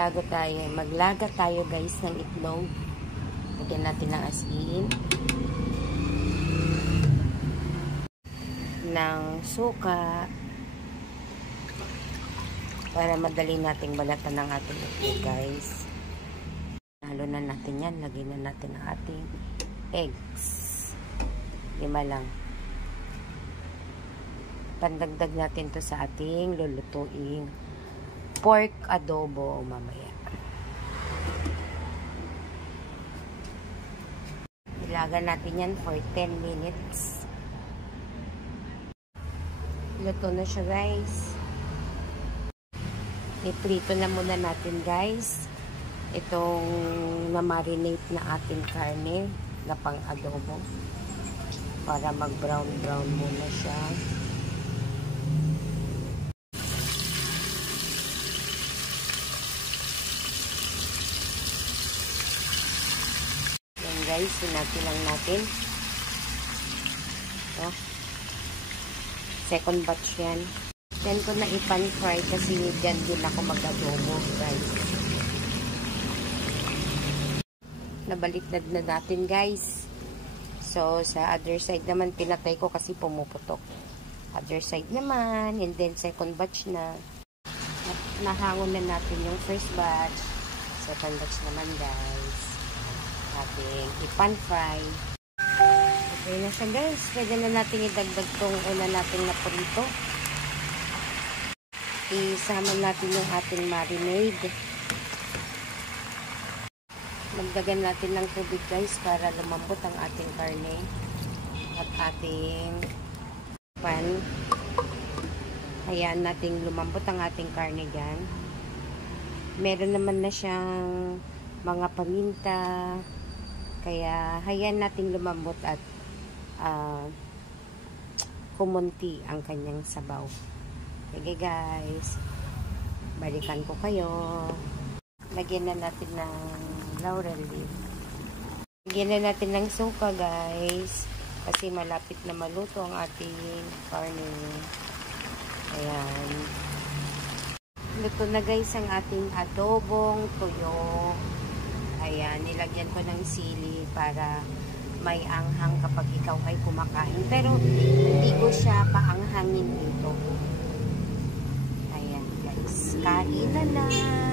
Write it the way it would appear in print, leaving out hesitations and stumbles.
Maglaga tayo guys ng itlog. Lagyan natin ng asin, ng suka, para madali nating balatan ng ating itlog guys. Halo na natin yan. Lagyan na natin ang ating eggs. 5 lang. Pandagdag natin to sa ating lulutuing pork adobo mamaya. Ilagan natin yan for 10 minutes. Luto na siya guys. I-prito na muna natin guys itong na-marinate na ating karne na pang adobo para mag brown muna siya. Guys, sinati lang natin. Ito. Second batch yan. Then ko na i-pan fry kasi dyan din ako mag-adobo, guys. Nabaliktad na natin, guys. So, sa other side naman, pinatay ko kasi pumuputok. Other side naman, and then second batch na. Nahangon na natin yung first batch. Second batch naman, guys. Ating i-pan fry. Okay na siya guys. Pwede na natin idagdag tong una natin na prito. Isama natin yung ating marinade. Magdagan natin ng tubig guys para lumambot ang ating karne at ating pan. Hayaan natin lumambot ang ating karne dyan. Meron naman na siyang mga paminta. Kaya, hayaan natin lumambot at kumunti ang kanyang sabaw. Okay guys, balikan ko kayo. Lagyan na natin ng laurel leaf. Lagyan na natin ng suka guys, kasi malapit na maluto ang ating karne. Ayan. Luto na guys ang ating adobong tuyo. Ayan, nilagyan ko ng sili para may anghang kapag ikaw ay kumakain. Pero, hindi ko siya paanghangin dito. Ayan, guys. Kain na na!